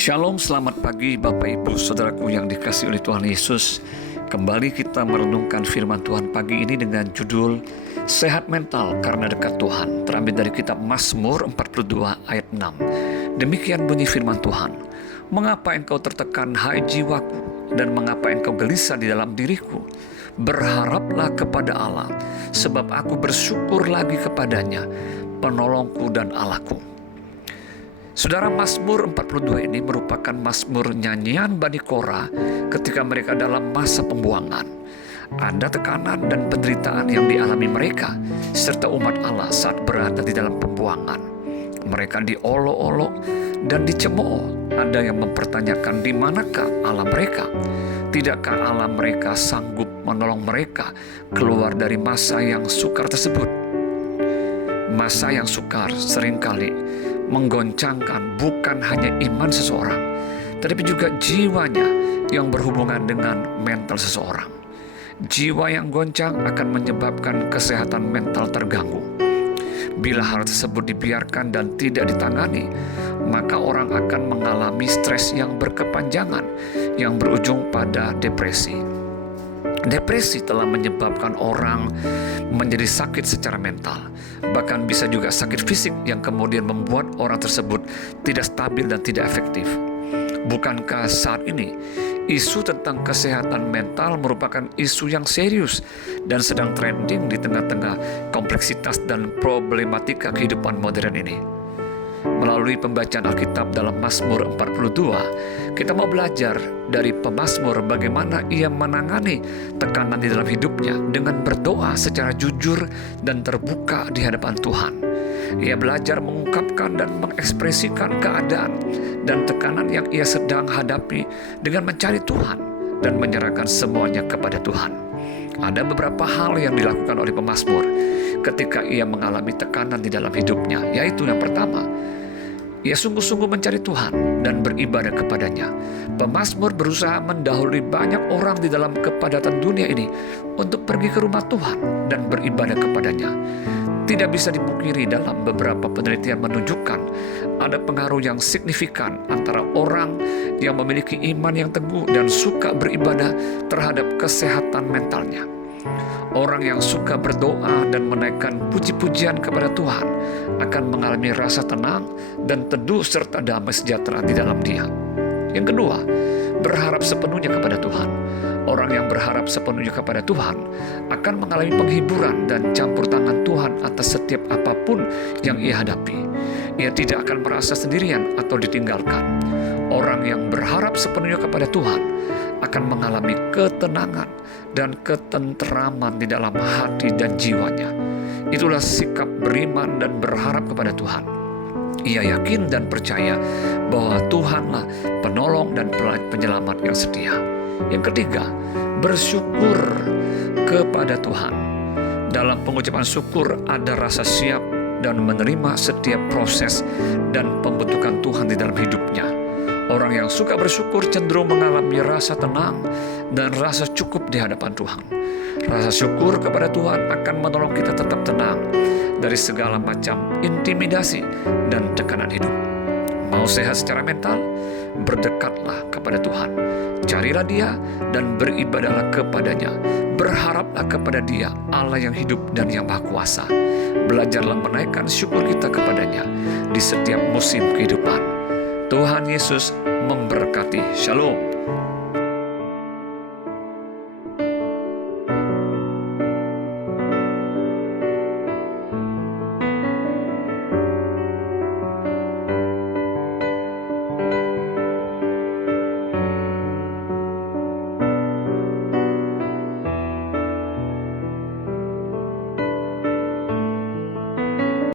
Shalom, selamat pagi Bapak Ibu Saudaraku yang dikasihi oleh Tuhan Yesus. Kembali kita merenungkan firman Tuhan pagi ini dengan judul Sehat Mental Karena Dekat Tuhan. Terambil dari kitab Mazmur 42 ayat 6. Demikian bunyi firman Tuhan. Mengapa engkau tertekan hai jiwaku, dan mengapa engkau gelisah di dalam diriku? Berharaplah kepada Allah, sebab aku bersyukur lagi kepadanya, penolongku dan Allahku. Saudara, Mazmur 42 ini merupakan Mazmur nyanyian Bani Korah ketika mereka dalam masa pembuangan. Ada tekanan dan penderitaan yang dialami mereka serta umat Allah saat berada di dalam pembuangan. Mereka diolok-olok dan dicemooh. Ada yang mempertanyakan di manakah Allah mereka? Tidakkah Allah mereka sanggup menolong mereka keluar dari masa yang sukar tersebut? Masa yang sukar seringkali menggoncangkan bukan hanya iman seseorang, tetapi juga jiwanya yang berhubungan dengan mental seseorang. Jiwa yang goncang akan menyebabkan kesehatan mental terganggu. Bila hal tersebut dibiarkan dan tidak ditangani, maka orang akan mengalami stres yang berkepanjangan yang berujung pada depresi. Depresi telah menyebabkan orang menjadi sakit secara mental, bahkan bisa juga sakit fisik yang kemudian membuat orang tersebut tidak stabil dan tidak efektif. Bukankah saat ini isu tentang kesehatan mental merupakan isu yang serius dan sedang trending di tengah-tengah kompleksitas dan problematika kehidupan modern ini? Melalui pembacaan Alkitab dalam Mazmur 42, kita mau belajar dari pemazmur bagaimana ia menangani tekanan di dalam hidupnya dengan berdoa secara jujur dan terbuka di hadapan Tuhan. Ia belajar mengungkapkan dan mengekspresikan keadaan dan tekanan yang ia sedang hadapi dengan mencari Tuhan dan menyerahkan semuanya kepada Tuhan. Ada beberapa hal yang dilakukan oleh pemazmur ketika ia mengalami tekanan di dalam hidupnya, yaitu yang pertama, ia sungguh-sungguh mencari Tuhan dan beribadah kepadanya. Pemazmur berusaha mendahului banyak orang di dalam kepadatan dunia ini untuk pergi ke rumah Tuhan dan beribadah kepadanya. Tidak bisa dipungkiri, dalam beberapa penelitian menunjukkan ada pengaruh yang signifikan antara orang yang memiliki iman yang teguh dan suka beribadah terhadap kesehatan mentalnya. Orang yang suka berdoa dan menaikkan puji-pujian kepada Tuhan akan mengalami rasa tenang dan teduh serta damai sejahtera di dalam dia. Yang kedua, berharap sepenuhnya kepada Tuhan. Orang yang berharap sepenuhnya kepada Tuhan akan mengalami penghiburan dan campur tangan Tuhan atas setiap apapun yang ia hadapi. Ia tidak akan merasa sendirian atau ditinggalkan. Orang yang berharap sepenuhnya kepada Tuhan akan mengalami ketenangan dan ketenteraman di dalam hati dan jiwanya. Itulah sikap beriman dan berharap kepada Tuhan. Ia yakin dan percaya bahwa Tuhanlah penolong dan penyelamat yang setia. Yang ketiga, bersyukur kepada Tuhan. Dalam pengucapan syukur ada rasa siap dan menerima setiap proses dan pembentukan Tuhan di dalam hidupnya. Orang yang suka bersyukur cenderung mengalami rasa tenang dan rasa cukup di hadapan Tuhan. Rasa syukur kepada Tuhan akan menolong kita tetap tenang dari segala macam intimidasi dan tekanan hidup. Mau sehat secara mental? Berdekatlah kepada Tuhan. Carilah Dia dan beribadahlah kepadanya. Berharaplah kepada Dia, Allah yang hidup dan yang Maha Kuasa. Belajarlah menaikkan syukur kita kepadanya di setiap musim kehidupan. Tuhan Yesus memberkati. Shalom.